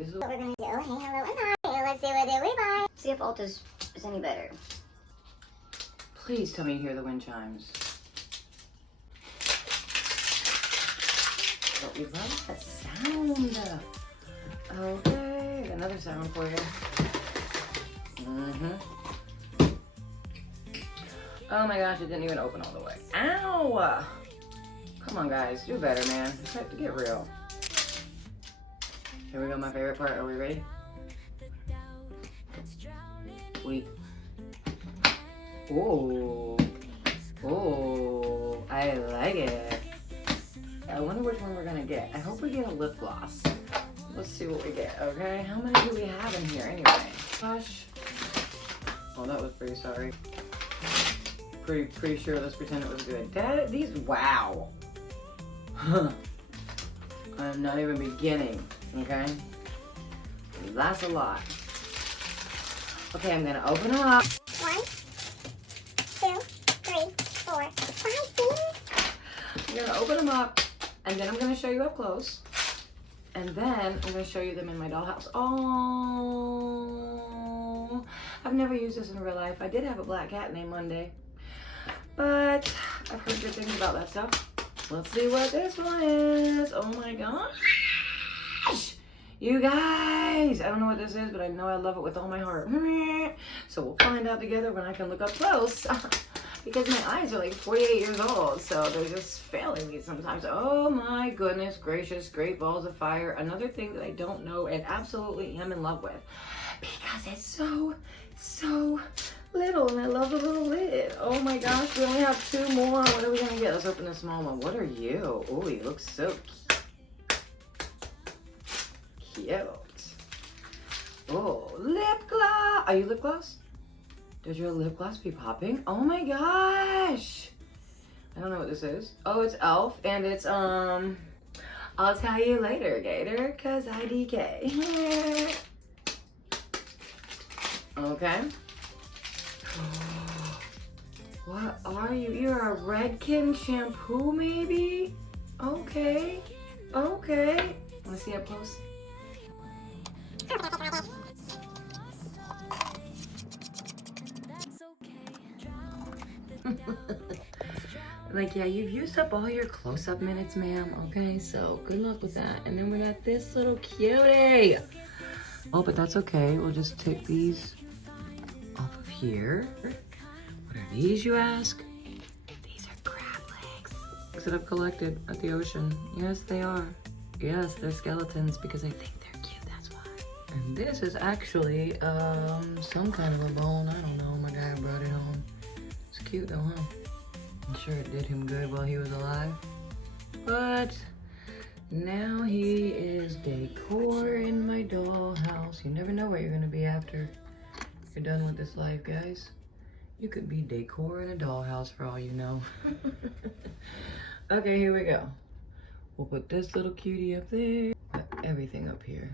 This is what we're gonna do. Hey, hello, and hi. Let's see what do we buy. See if ULTA's is any better. Please tell me you hear the wind chimes. Oh, we love that sound. Okay, another sound for you. Oh my gosh, it didn't even open all the way. Ow! Come on, guys, do better, man. Get real. Here we go, my favorite part. Are we ready? Ooh. Ooh, I like it. I wonder which one we're gonna get. I hope we get a lip gloss. Let's see what we get, okay? How many do we have in here anyway? Gosh. Oh, that was pretty sorry. Pretty sure, let's pretend it was good. These, wow. I'm not even beginning, okay? That's a lot. Okay, I'm gonna open them up. 1, 2, 3, 4, 5 things. I'm gonna open them up, and then I'm gonna show you up close. And then I'm gonna show you them in my dollhouse. Oh, I've never used this in real life. I did have a black cat named Monday, but I've heard good things about that stuff. Let's see what this one is. Oh my gosh. You guys, I don't know what this is, but I know I love it with all my heart. So we'll find out together when I can look up close. Because my eyes are like 48 years old, so they're just failing me sometimes. Oh my goodness gracious, great balls of fire. Another thing that I don't know and absolutely am in love with. Because it's so little, and I love the little lid. Oh my gosh, we only have 2 more. What are we gonna get? Let's open the small one. What are you? Oh, you look so cute. Oh, lip gloss. Are you lip gloss? Does your lip gloss be popping? Oh my gosh. I don't know what this is. Oh, it's e.l.f. and it's, I'll tell you later, Gator, cause I DK. Okay. What are you? You're a Redken shampoo, maybe? Okay. Okay. Wanna see up close? Like, yeah, you've used up all your close-up minutes, ma'am. Okay, so good luck with that. And then we got this little cutie. Oh, but that's okay. We'll just take these off of here. What are these, you ask? These are crab legs that I've collected at the ocean. Yes, they are. Yes, they're skeletons because I think they're cute, that's why. And this is actually some kind of a bone. I don't know. My guy brought it home. It's cute though, huh? I'm sure it did him good while he was alive. But now he is decor in my dollhouse. You never know where you're gonna be after you're done with this life, guys. You could be decor in a dollhouse for all you know. Okay, here we go. We'll put this little cutie up there. Put everything up here.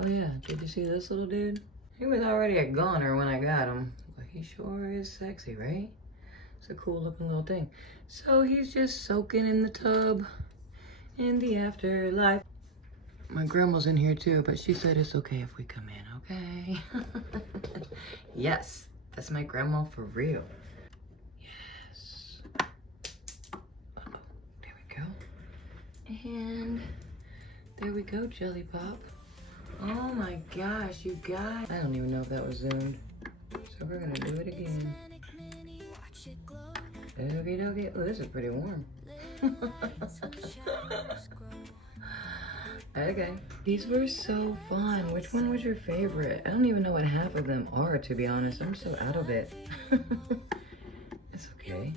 Oh yeah, did you see this little dude? He was already a goner when I got him. But he sure is sexy, right? It's a cool looking little thing. So he's just soaking in the tub in the afterlife. My grandma's in here too, but she said it's okay if we come in, okay? Yes, that's my grandma for real. Yes. Uh-oh, there we go. And there we go, Jelly Pop. Oh my gosh, you guys. I don't even know if that was zoomed. So we're gonna do it again. Okie dokie. Oh, this is pretty warm. Okay. These were so fun. Which one was your favorite? I don't even know what half of them are, to be honest. I'm so out of it. It's okay.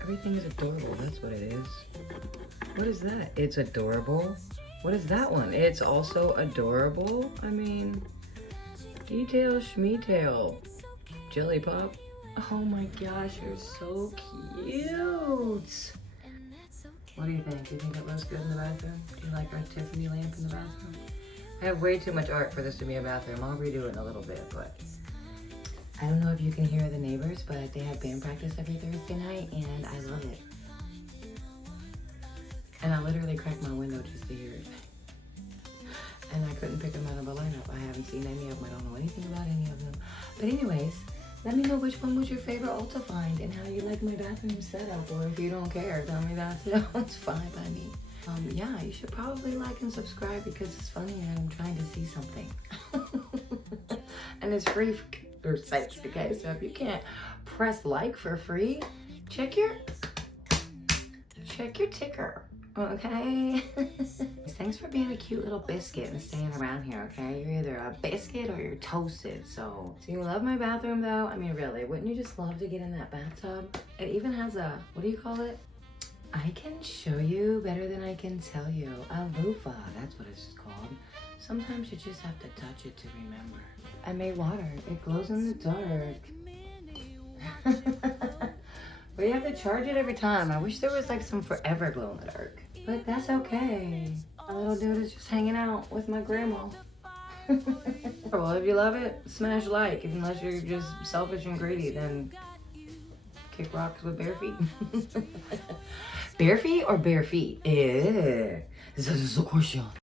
Everything is adorable. That's what it is. What is that? It's adorable. What is that one? It's also adorable. I mean, detail schmetail. Jelly Pop. Oh my gosh, you're so cute. What do you think? Do you think it looks good in the bathroom? Do you like our Tiffany lamp in the bathroom? I have way too much art for this to be a bathroom. I'll redo it in a little bit, but I don't know if you can hear the neighbors, but they have band practice every Thursday night, and I love it. And I literally crack my window just to hear it. And I couldn't pick them out of a lineup. I haven't seen any of them. I don't know anything about any of them. But anyways, let me know which one was your favorite Ulta find and how you like my bathroom setup. Or if you don't care, tell me that too. It's fine by me. Yeah, you should probably like and subscribe because it's funny and I'm trying to see something. And it's free for sakes, okay? So if you can't press like for free, check your ticker, okay? Thanks for being a cute little biscuit and staying around here, okay? You're either a biscuit or you're toasted. So you love my bathroom though? I mean, really, wouldn't you just love to get in that bathtub? It even has a, what do you call it? I can show you better than I can tell you. A loofah, that's what it's called. Sometimes you just have to touch it to remember. I made water. It glows in the dark. But you have to charge it every time. I wish there was like some forever glow in the dark. But that's okay. My little dude is just hanging out with my grandma. Well, if you love it, smash like. Unless you're just selfish and greedy, then kick rocks with bare feet. Bare feet or bare feet? Yeah. This is a question.